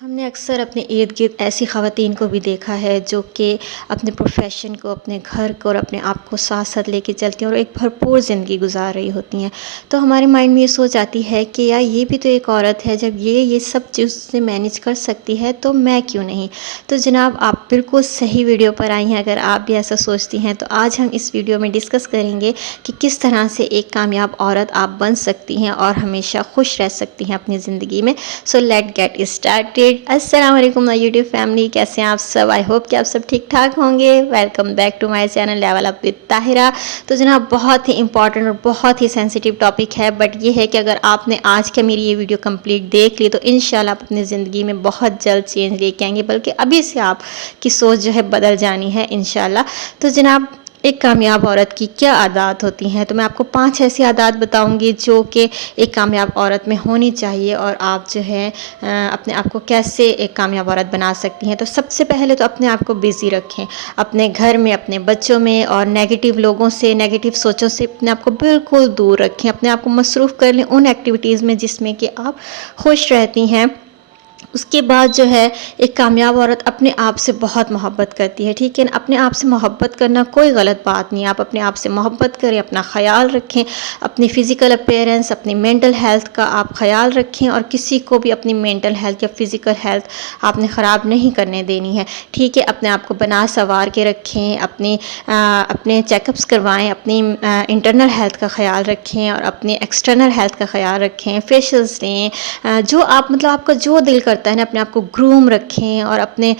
ہم نے اکثر اپنے ارد گرد ایسی خواتین کو بھی دیکھا ہے جو کہ اپنے پروفیشن کو، اپنے گھر کو اور اپنے آپ کو ساتھ ساتھ لے کے چلتی ہیں اور ایک بھرپور زندگی گزار رہی ہوتی ہیں۔ تو ہمارے مائنڈ میں یہ سوچ آتی ہے کہ یار یہ بھی تو ایک عورت ہے، جب یہ سب چیزیں مینیج کر سکتی ہے تو میں کیوں نہیں۔ تو جناب آپ بالکل صحیح ویڈیو پر آئی ہیں، اگر آپ بھی ایسا سوچتی ہیں تو آج ہم اس ویڈیو میں ڈسکس کریں گے کہ کس طرح سے ایک کامیاب عورت آپ بن سکتی ہیں اور ہمیشہ خوش رہ سکتی ہیں اپنی زندگی میں۔ So let get started. السلام علیکم مائی یوٹیوب فیملی، کیسے ہیں آپ سب؟ آئی ہوپ کہ آپ سب ٹھیک ٹھاک ہوں گے۔ Welcome back to my channel level up with Tahira. تو جناب بہت ہی امپورٹنٹ اور بہت ہی سینسیٹیو ٹاپک ہے، بٹ یہ ہے کہ اگر آپ نے آج کا میری یہ ویڈیو کمپلیٹ دیکھ لی تو انشاءاللہ آپ اپنی زندگی میں بہت جلد چینج لے کے آئیں گے، بلکہ ابھی سے آپ کی سوچ جو ہے بدل جانی ہے انشاءاللہ۔ تو جناب ایک کامیاب عورت کی کیا عادات ہوتی ہیں، تو میں آپ کو 5 ایسی عادات بتاؤں گی جو کہ ایک کامیاب عورت میں ہونی چاہیے، اور آپ جو ہے اپنے آپ کو کیسے ایک کامیاب عورت بنا سکتی ہیں۔ تو سب سے پہلے تو اپنے آپ کو بیزی رکھیں، اپنے گھر میں، اپنے بچوں میں، اور نیگیٹو لوگوں سے، نیگیٹو سوچوں سے اپنے آپ کو بالکل دور رکھیں۔ اپنے آپ کو مصروف کر لیں ان ایکٹیویٹیز میں جس میں کہ آپ خوش رہتی ہیں۔ اس کے بعد جو ہے ایک کامیاب عورت اپنے آپ سے بہت محبت کرتی ہے، ٹھیک ہے نا۔ اپنے آپ سے محبت کرنا کوئی غلط بات نہیں ہے، آپ اپنے آپ سے محبت کریں، اپنا خیال رکھیں، اپنی فزیکل اپیئرنس، اپنی مینٹل ہیلتھ کا آپ خیال رکھیں، اور کسی کو بھی اپنی مینٹل ہیلتھ یا فزیکل ہیلتھ آپ نے خراب نہیں کرنے دینی ہے، ٹھیک ہے۔ اپنے آپ کو بنا سنوار کے رکھیں، اپنے چیک اپس کروائیں، اپنی انٹرنل ہیلتھ کا خیال رکھیں اور اپنی ایکسٹرنل ہیلتھ کا خیال رکھیں، فیشلز لیں، جو آپ آپ کا جو دل کرتا ہے نا اپنے آپ کو گروم رکھیں، اور اپنے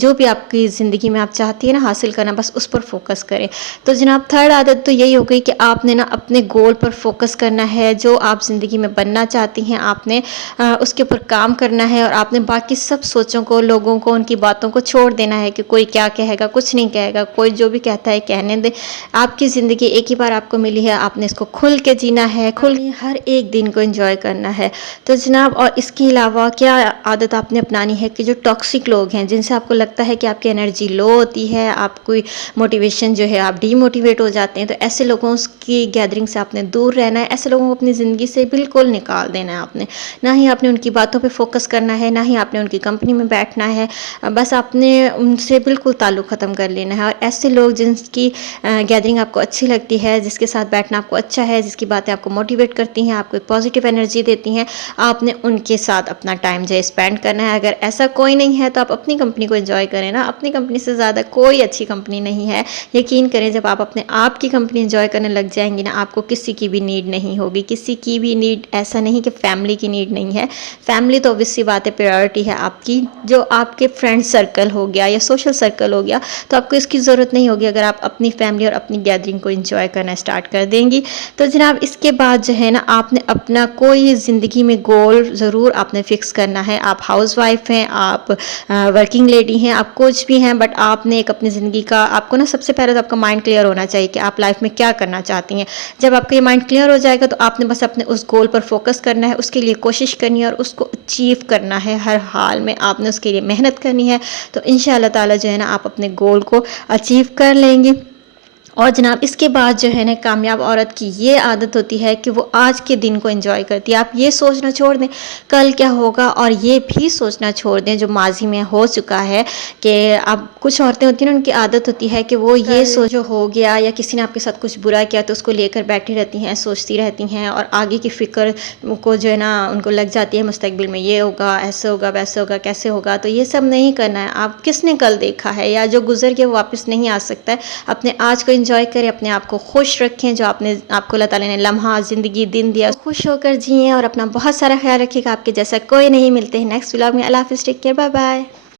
جو بھی آپ کی زندگی میں آپ چاہتی ہیں نا حاصل کرنا، بس اس پر فوکس کریں۔ تو جناب 3rd عادت تو یہی ہو گئی کہ آپ نے نا اپنے گول پر فوکس کرنا ہے، جو آپ زندگی میں بننا چاہتی ہیں آپ نے اس کے اوپر کام کرنا ہے، اور آپ نے باقی سب سوچوں کو، لوگوں کو، ان کی باتوں کو چھوڑ دینا ہے کہ کوئی کیا کہے گا، کچھ نہیں کہے گا، کوئی جو بھی کہتا ہے کہنے دے۔ آپ کی زندگی ایک ہی بار آپ کو ملی ہے، آپ نے اس کو کھل کے جینا ہے، ہر ایک دن کو انجوائے کرنا ہے۔ تو جناب اور اس کے علاوہ کیا عادت آپ نے اپنانی ہے کہ جو ٹاکسک لوگ ہیں، جن سے آپ کو لگتا ہے کہ آپ کی انرجی لو ہوتی ہے، آپ کوئی موٹیویشن جو ہے آپ ڈی موٹیویٹ ہو جاتے ہیں، تو ایسے لوگوں کی گیدرنگ سے آپ نے دور رہنا ہے، ایسے لوگوں کو اپنی زندگی سے بالکل نکال دینا ہے آپ نے۔ نہ ہی آپ نے ان کی باتوں پہ فوکس کرنا ہے، نہ ہی آپ نے ان کی کمپنی میں بیٹھنا ہے، بس آپ نے ان سے بالکل تعلق ختم کر لینا ہے۔ اور ایسے لوگ جن کی گیدرنگ آپ کو اچھی لگتی ہے، جس کے ساتھ بیٹھنا آپ کو اچھا ہے، جس کی باتیں آپ کو موٹیویٹ کرتی ہیں، آپ کو ایک پازیٹیو انرجی دیتی ہیں، آپ نے ان کے ساتھ اپنا ٹائم جو ہے اسپینڈ کرنا ہے۔ اگر ایسا کوئی نہیں ہے تو آپ اپنی کمپنی کو انجوائے کریں نا، اپنی کمپنی سے زیادہ کوئی اچھی کمپنی نہیں ہے۔ یقین کریں جب آپ اپنے آپ کی کمپنی انجوائے کرنے لگ جائیں گی نا، آپ کو کسی کی بھی نیڈ نہیں ہوگی، کسی کی بھی نیڈ، ایسا نہیں کہ فیملی کی نیڈ نہیں ہے، فیملی تو obvious سی بات ہے پریورٹی ہے آپ کی، جو آپ کے فرینڈ سرکل ہو گیا یا سوشل سرکل ہو گیا، تو آپ کو اس کی ضرورت نہیں ہوگی اگر آپ اپنی فیملی اور اپنی گیدرنگ کو انجوائے کرنا اسٹارٹ کر دیں گی۔ تو جناب اس کے بعد جو ہے نا آپ نے اپنا کوئی زندگی میں گول ضرور آپ نے فکس کرنا ہے۔ آپ ہاؤس وائف ہیں، آپ ورکنگ لیڈی ہیں، آپ کچھ بھی ہیں، بٹ آپ نے ایک اپنی زندگی کا، آپ کو نا سب سے پہلے تو آپ کا مائنڈ کلیئر ہونا چاہیے کہ آپ لائف میں کیا کرنا چاہتی ہیں۔ جب آپ کا یہ مائنڈ کلیئر ہو جائے گا تو آپ نے بس اپنے اس گول پر فوکس کرنا ہے، اس کے لیے کوشش کرنی ہے، اور اس کو اچیو کرنا ہے، ہر حال میں آپ نے اس کے لیے محنت کرنی ہے۔ تو انشاءاللہ تعالی جو ہے نا آپ اپنے گول کو اچیو کر لیں گے۔ اور جناب اس کے بعد جو ہے نا کامیاب عورت کی یہ عادت ہوتی ہے کہ وہ آج کے دن کو انجوائے کرتی ہے۔ آپ یہ سوچنا چھوڑ دیں کل کیا ہوگا، اور یہ بھی سوچنا چھوڑ دیں جو ماضی میں ہو چکا ہے، کہ اب کچھ عورتیں ہوتی ہیں نا، ان کی عادت ہوتی ہے کہ وہ یہ جو ہو گیا یا کسی نے آپ کے ساتھ کچھ برا کیا تو اس کو لے کر بیٹھی رہتی ہیں، سوچتی رہتی ہیں، اور آگے کی فکر کو جو ہے نا ان کو لگ جاتی ہے، مستقبل میں یہ ہوگا، ایسے ہوگا، ویسے ہوگا، کیسے ہوگا۔ تو یہ سب نہیں کرنا ہے۔ آپ کس نے کل دیکھا ہے، یا جو گزر گیا وہ واپس نہیں آ سکتا ہے۔ اپنے آج کو انجوائے کریں، اپنے آپ کو خوش رکھیں، جو آپ کو اللہ تعالیٰ نے لمحہ زندگی دن دیا خوش ہو کر جئیں، اور اپنا بہت سارا خیال رکھیے گا۔ آپ کے جیسا کوئی نہیں، ملتے ہیں نیکسٹ ولاگ میں۔ اللہ حافظ، ٹیک کیئر، بائے بائے۔